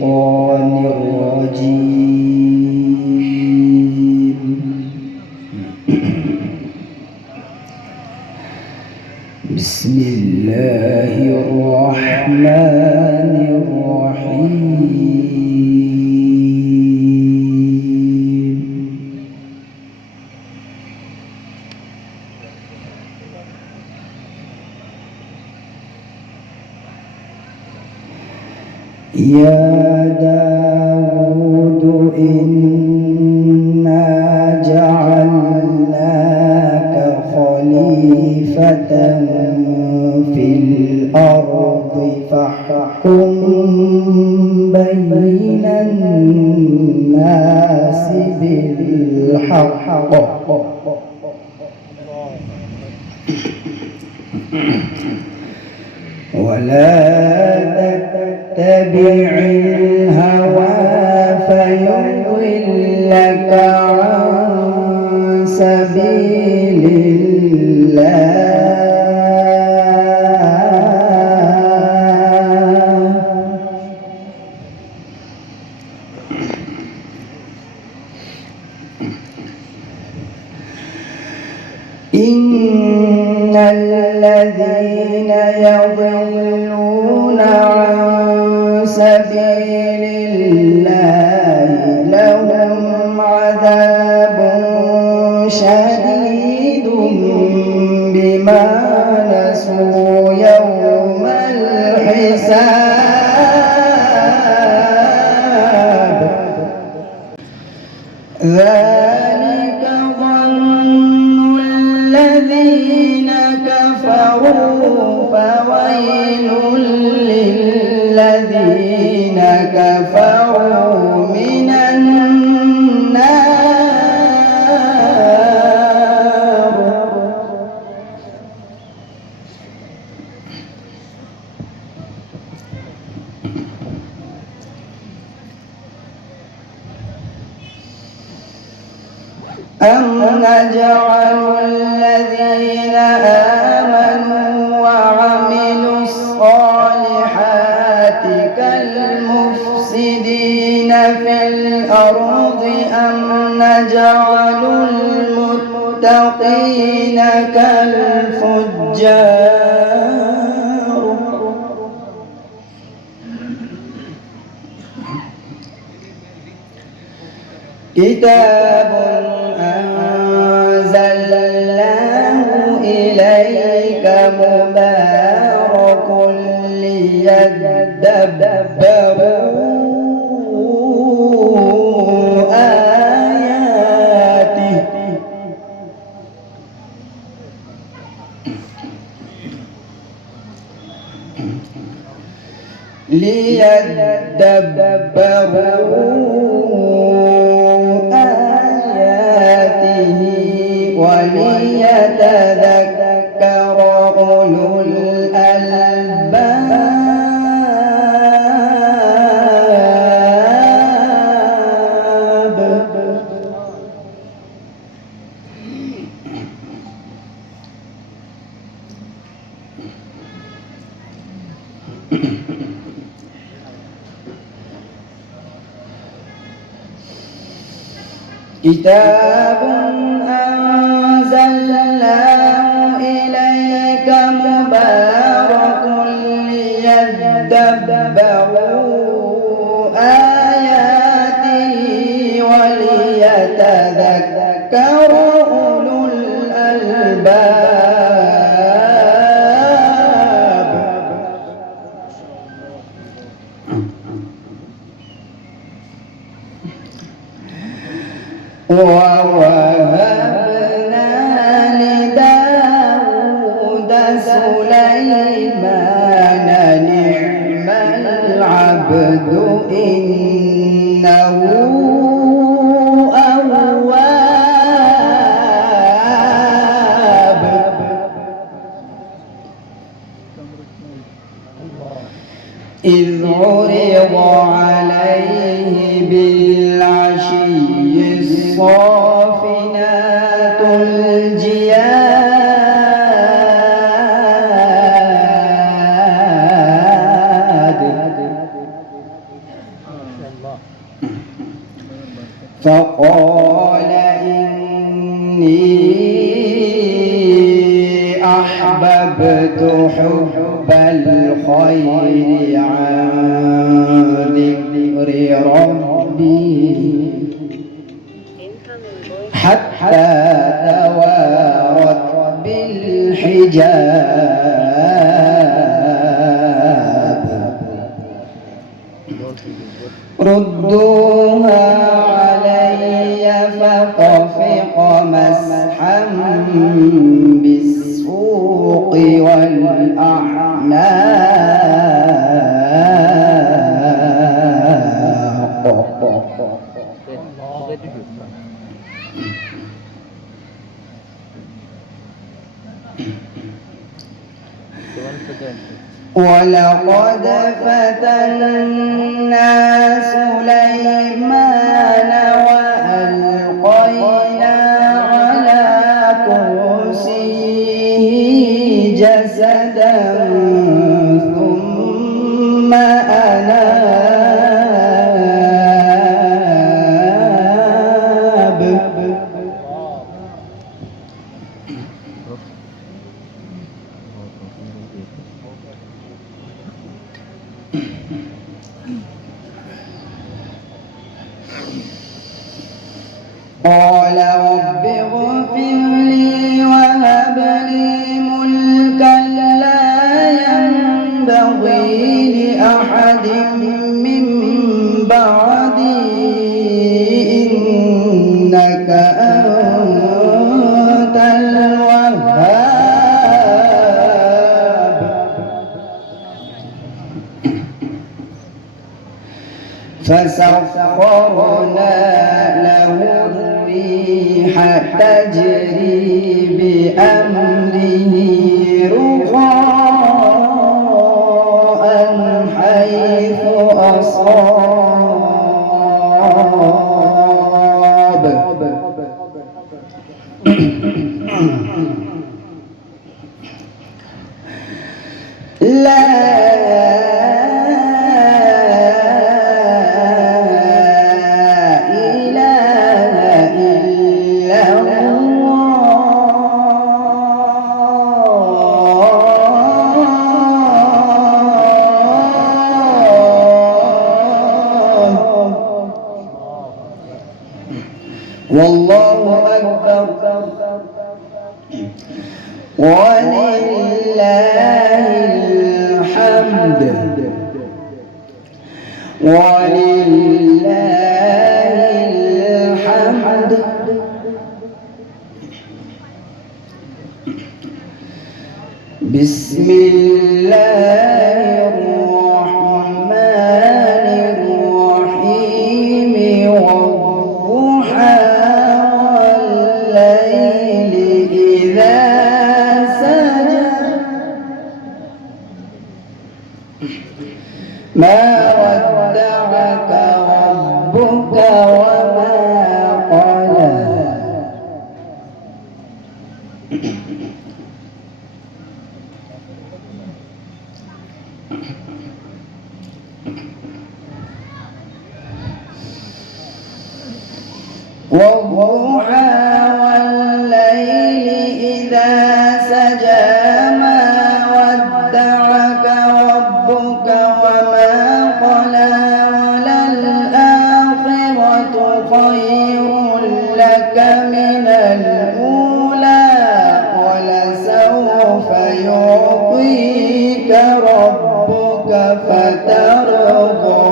الشيطان الرجيم. بسم الله الرحمن الرحيم. يا داود إنا جعلناك خليفة في الأرض فاحكم بين الناس بالحق ولا تتبع الهوى فيضلك عن سبيل الله. إن الذين يضلون عن سبيل الله لهم عذاب شديد بما نسوا يوم الحساب. ذلك ظن الذين كفروا فويل للذين كفروا من النار. أم نجعل الذين آمنوا وعملوا الصالحات كالمفسدين في الأرض أم نجعل المتقين كالفجار. كتاب أنزلناه إليك مبارك ليدبروا آياته وليتذكر أولو الألباب. كتاب أنزلناه إليك مبارك ليدبروا آياته وليتذكر أولو الألباب. ووهبنا لداود سليمان نعم العبد إنه أواب. إذ عرض عليه بالعشي الصافنات الجياد فقال إني أحببت حب الخير عن ذكر ربي حتى توارت بالحجاب ردوها علي فطفق مسحا بالسوق والأعناق ولقد فتنا سليمان وألقينا على كرسيه جسدا ثم أناب قال رب اغفر لي وهب لي ملكا لا ينبغي لأحد من بعدي إنك أنت الوهاب فسخرنا له الريح تجري بأمره رخاء حيث أصاب لا والله أكبر ولله الحمد ولله الحمد بسم الله الرحمن الرحيم والضحى والليل إذا سجى ما ودعك ربك وما قلى والضحى والليل إذا سجى ما ودعك ربك وما قلى وللآخرة خير لك من الأولى ولسوف يعطيك ربك فترضى